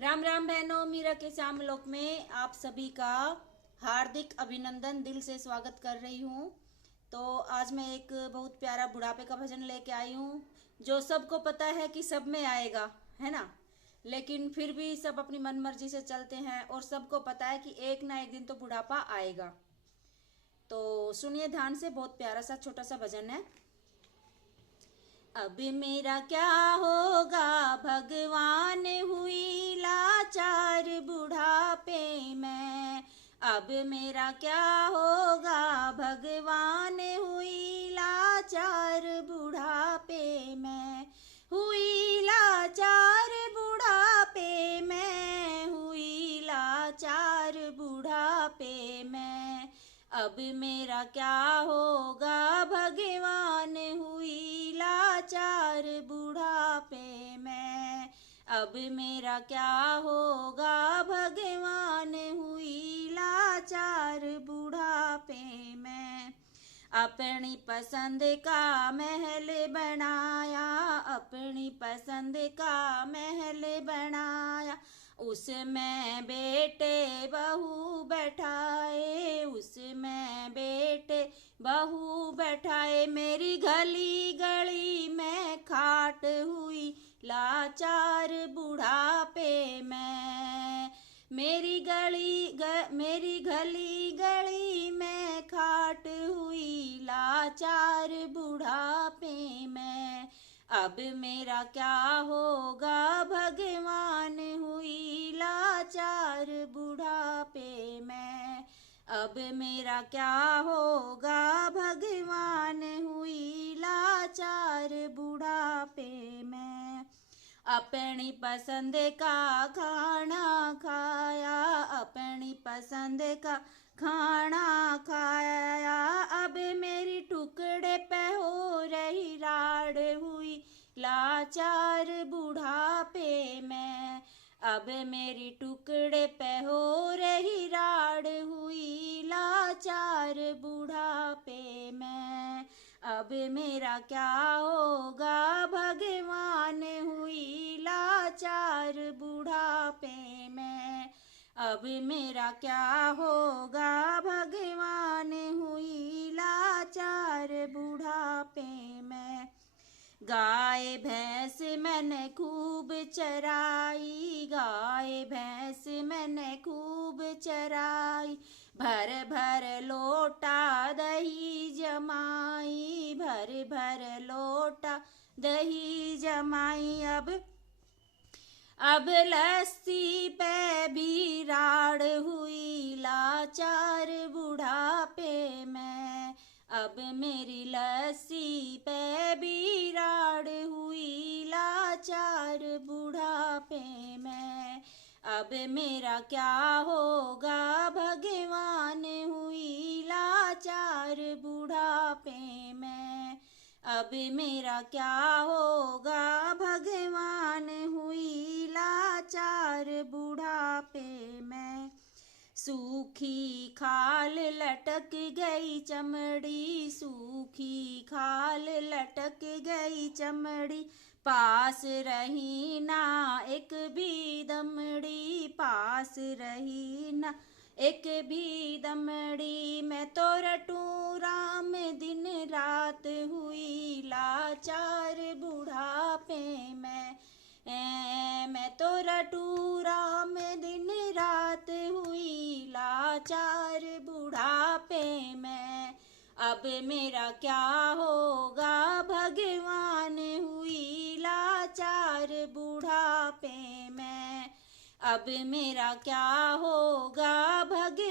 राम राम बहनों, मीरा के श्याम लोक में आप सभी का हार्दिक अभिनंदन, दिल से स्वागत कर रही हूँ। तो आज मैं एक बहुत प्यारा बुढ़ापे का भजन लेके आई हूँ, जो सबको पता है कि सब में आएगा, है ना। लेकिन फिर भी सब अपनी मन मर्जी से चलते हैं और सबको पता है कि एक ना एक दिन तो बुढ़ापा आएगा। तो सुनिए ध्यान से, बहुत प्यारा सा छोटा सा भजन है। अब मेरा क्या होगा भगवान, हुई लाचार बुढ़ापे में। अब मेरा क्या होगा भगवान, हुई लाचार बुढ़ापे में। हुई लाचार बुढ़ापे में, हुई लाचार बुढ़ापे में। अब मेरा क्या होगा भगवान, हुई लाचार बुढ़ापे में। अब मेरा क्या होगा भगवान, हुई लाचार बुढ़ापे में। अपनी पसंद का महल बनाया, अपनी पसंद का महल बनाया। उसमें बेटे बहू बैठाए, उसमें बेटे बहू बैठाए। मेरी गली गली में खाट हुई लाचार बुढ़ापे में। मेरी गली गली में खाट हुई लाचार बुढ़ापे में। अब मेरा क्या होगा भगवान, हुई लाचार बुढ़ापे में। अब मेरा क्या होगा भगवान, हुई लाचार बुढ़ापे में। अपनी पसंद का खाना खाया, अपनी पसंद का खाना खाया। अब मेरी टुकड़े पे हो रही राड़, हुई लाचार बुढ़ापे में। अब मेरी टुकड़े पे हो रही राड़, हुई लाचार बुढ़ापे में। अब मेरा क्या होगा भगवान, हुई लाचार बुढ़ापे में। अब मेरा क्या होगा भगवान, हुई लाचार बुढ़ापे में। गाय भैंस मैंने खूब चराई, गाय भैंस मैंने खूब चराई। भर भर लोटा दही जमाई, भर भर लोटा दही जमाई। अब लस्सी पे भी राड़, हुई लाचार बुढ़ापे में। अब मेरी लस्सी पे भी राड़, हुई लाचार बुढ़ापे में। अब मेरा क्या होगा भगवान, हुई लाचार बुढ़ापे में। अब मेरा क्या होगा भगवान, हुई लाचार बुढ़ापे में। सूखी खाल लटक गई चमड़ी, सूखी खाल लटक गई चमड़ी। पास रही ना एक भी दमड़ी, पास रही ना एक भी दमड़ी। मैं तो रटूं राम दिन रात, हुई लाचार बुढ़ापे में। मैं तो रटूं राम दिन रात, हुई लाचार बुढ़ापे में। अब मेरा क्या होगा भगवान, हुई लाचार बुढ़ापे में। अब मेरा क्या होगा भगवान।